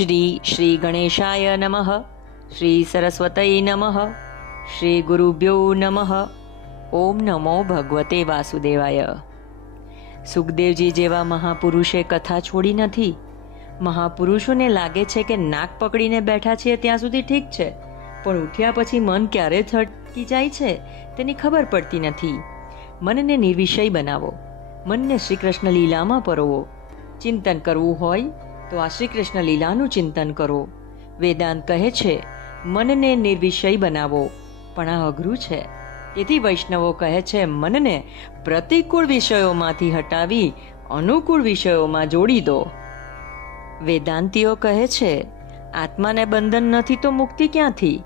શ્રી શ્રી ગણેશાય નમઃ શ્રી સરસ્વતય નમઃ શ્રી ગુરુભ્યો નમઃ ઓમ નમો ભગવતે વાસુદેવાય સુખદેવજી જેવા મહાપુરુષે કથા છોડી નથી, મહાપુરુષોને લાગે છે કે નાક પકડીને બેઠા છીએ ત્યાં સુધી ઠીક છે, પણ ઉઠ્યા પછી મન ક્યારે થટકી જાય છે તેની ખબર પડતી નથી. મનને નિર્વિષય બનાવો, મનને શ્રી કૃષ્ણ લીલામાં પરોવો, ચિંતન કરવું હોય તો આ શ્રી કૃષ્ણ લીલાનું ચિંતન કરો. વેદાંત કહે છે, મનને નિર્વિષય બનાવો. પણ આ અઘરું છે. તેથી વૈષ્ણવો કહે છે, મનને પ્રતિકૂળ વિષયોમાંથી હટાવી અનુકૂળ વિષયોમાં જોડી દો. વેદાંતિઓ કહે છે, આત્માને બંધન નથી તો મુક્તિ ક્યાંથી?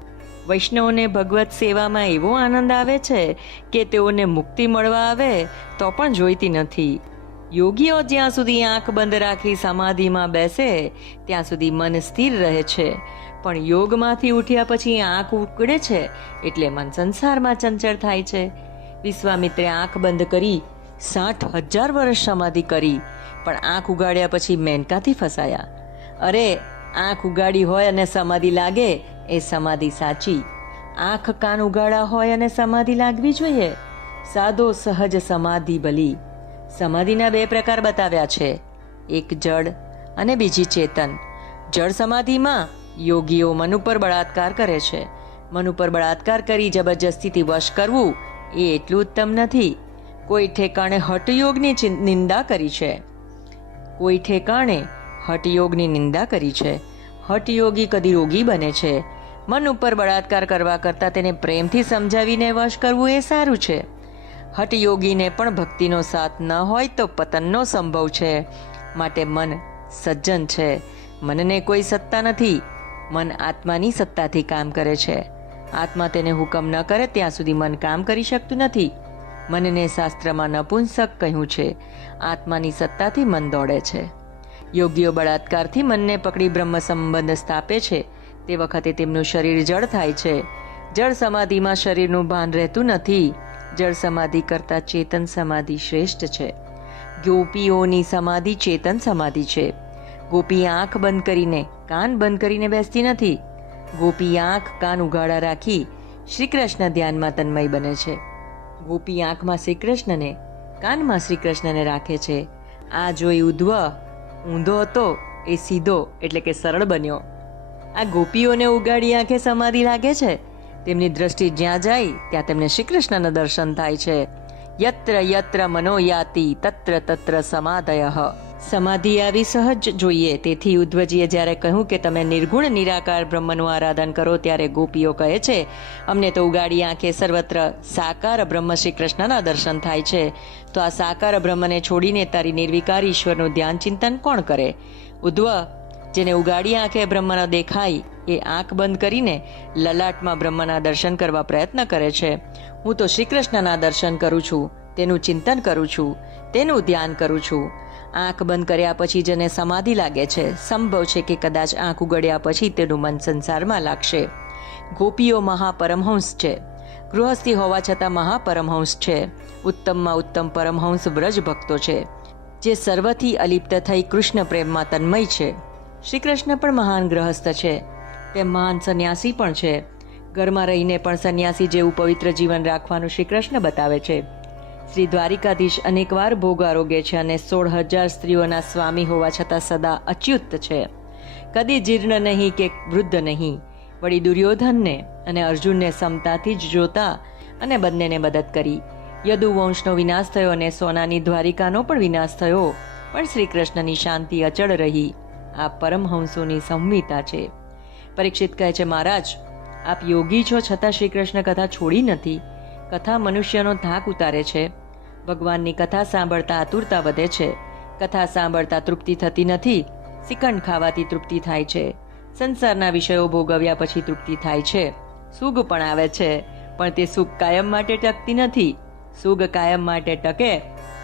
વૈષ્ણવોને ભગવત સેવામાં એવો આનંદ આવે છે કે તેઓને મુક્તિ મળવા આવે તો પણ જોઈતી નથી. યોગીઓ જ્યાં સુધી આંખ બંધ રાખી સમાધિમાં બેસે, ત્યાં સુધી મન સ્થિર રહે છે. પણ યોગમાંથી ઉઠ્યા પછી આંખ ઉકળે છે, એટલે મન સંસારમાં ચંચળ થાય છે. વિશ્વામિત્રે આંખ બંધ કરી સાઠ હજાર વર્ષ સમાધિ કરી, પણ આંખ ઉગાડ્યા પછી મેનકાથી ફસાયા. અરે, આંખ ઉગાડી હોય અને સમાધિ લાગે, એ સમાધિ સાચી. આંખ કાન ઉગાડા હોય અને સમાધિ લાગવી જોઈએ. સાદો સહજ સમાધિ ભલી સમાધિના બે પ્રકાર બતાવ્યા છે. એક જડ અને બીજી ચેતન. જળ સમાધિમાં યોગીઓ મન ઉપર બળાત્કાર કરે છે. મન ઉપર બળાત્કાર કરી જબરજસ્તીથી વશ કરવું એ એટલું ઉત્તમ નથી. કોઈ ઠેકાણે હઠયોગની ચિં- નિંદા કરી છે. કોઈ ઠેકાણે હઠયોગની નિંદા કરી છે. હટયોગી કદી રોગી બને છે. મન ઉપર બળાત્કાર કરવા કરતાં તેને પ્રેમથી સમજાવીને વશ કરવું એ સારું છે. હઠયોગીને પણ ભક્તિનો સાથ ન હોય તો પતનનો સંભવ છે. માટે મન સજ્જન છે. મનને કોઈ સત્તા નથી. મન આત્માની સત્તાથી કામ કરે છે. આત્મા તેને હુકમ ન કરે ત્યાં સુધી મન કામ કરી શકતું નથી. મનને શાસ્ત્રમાં નપુંસક કહ્યું છે. આત્માની સત્તાથી મન દોડે છે. યોગીઓ બળાત્કારથી મનને પકડી બ્રહ્મ સંબંધ સ્થાપે છે. તે વખતે તેમનું શરીર જળ થાય છે. જળ સમાધિમાં શરીરનું ભાન રહેતું નથી. જળ સમાધિ કરતાં ચેતન સમાધિ શ્રેષ્ઠ છે. ગોપીઓની સમાધિ ચેતન સમાધિ છે. ગોપી આંખ બંધ કરીને, કાન બંધ કરીને બેસતી નથી. ગોપી આંખ કાન ઉઘાડા રાખી શ્રી કૃષ્ણ ધ્યાનમાં તન્મય બને છે. ગોપી આંખમાં શ્રી કૃષ્ણને કાનમાં શ્રી કૃષ્ણને રાખે છે. આ જોઈ ઉધ્વ ઊંધો હતો, એ સીધો એટલે કે સરળ બન્યો. આ ગોપીઓને ઉગાડી આંખે સમાધિ લાગે છે? તેમની દ્રષ્ટિ જ્યાં જાય, ત્યાં તેમને શ્રી કૃષ્ણના દર્શન થાય છે. યત્ર યત્ર મનોયાતિ, તત્ર તત્ર સમાધય. સમાધિ આવી સહજ જોઈએ. તેથી ઉદ્વજીએ જ્યારે કહ્યું કે તમે નિર્ગુણ, નિરાકાર બ્રહ્મનું આરાધન કરો, ત્યારે ગોપીઓ કહે છે, અમને તો ઉગાડી આંખે સર્વત્ર સાકાર બ્રહ્મ શ્રી કૃષ્ણના દર્શન થાય છે. તો આ સાકાર બ્રહ્મને છોડીને તારી નિર્વિકાર ઈશ્વરનું ધ્યાન ચિંતન કોણ કરે? ઉદ્ધવ જેને ઉગાડી આંખે બ્રહ્મનો દેખાય એ આંખ બંધ કરીને લલાટમાં બ્રહ્મના દર્શન કરવા પ્રયત્ન કરે છે. હું તો શ્રી કૃષ્ણના દર્શન કરું છું, તેનું ચિંતન કરું છું, તેનું ધ્યાન કરું છું. આંખ બંધ કર્યા પછી જેને સમાધિ લાગે છે, સંભવ છે કે કદાચ આંખ ઉગડ્યા પછી તેનું મન સંસારમાં લાગશે. ગોપીઓ મહાપરમહંસ છે. ગૃહસ્થી હોવા છતાં મહાપરમહંસ છે. ઉત્તમમાં ઉત્તમ પરમહંસ વ્રજ ભક્તો છે. જે સર્વથી અલિપ્ત થઈ કૃષ્ણ પ્રેમમાં તન્મય છે. શ્રી કૃષ્ણ પણ મહાન ગ્રહસ્થ છે. તે મહાન સંન્યાસી પણ છે. ઘરમાં રહીને પણ સંન્યાસી જેવું પવિત્ર જીવન રાખવાનું શ્રી કૃષ્ણ બતાવે છે. શ્રી દ્વારિકાધીશ અનેકવાર ભોગ આરોગે છે અને સોળ હજાર સ્ત્રીઓના સ્વામી હોવા છતાં સદા અચ્યુત છે. કદી જીર્ણ નહીં કે વૃદ્ધ નહીં. વળી દુર્યોધનને અને અર્જુનને સમતાથી જ જોતા અને બંનેને મદદ કરી. યદુવંશનો વિનાશ થયો અને સોનાની દ્વારિકાનો પણ વિનાશ થયો. પણ શ્રી કૃષ્ણની શાંતિ અચળ રહી. આ પરમહંસોની સંહિતા છે. પરીક્ષિત કહે છે, મહારાજ, આપ યોગી છો છતાં શ્રી કૃષ્ણ કથા છોડી નથી. કથા મનુષ્યનો થાક ઉતારે છે. ભગવાનની કથા સાંભળતા આતુરતા વધે છે. કથા સાંભળતા તૃપ્તિ થતી નથી. શ્રીખંડ ખાવાથી તૃપ્તિ થાય છે. સંસારના વિષયો ભોગવ્યા પછી તૃપ્તિ થાય છે. સુગ પણ આવે છે, પણ તે સુખ કાયમ માટે ટકતી નથી. સુગ કાયમ માટે ટકે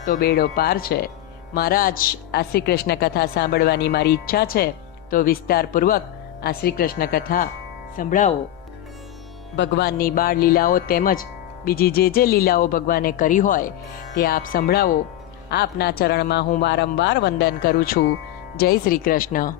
તો બેડો પાર છે. મહારાજ, આ શ્રી કૃષ્ણ કથા સાંભળવાની મારી ઈચ્છા છે, તો વિસ્તારપૂર્વક આ શ્રી કૃષ્ણ કથા સંભળાવો. ભગવાનની બાળ લીલાઓ તેમજ બીજી જે જે લીલાઓ ભગવાને કરી હોય, તે આપ સંભળાવો. આપના ચરણમાં હું વારંવાર વંદન કરું છું. જય શ્રી કૃષ્ણ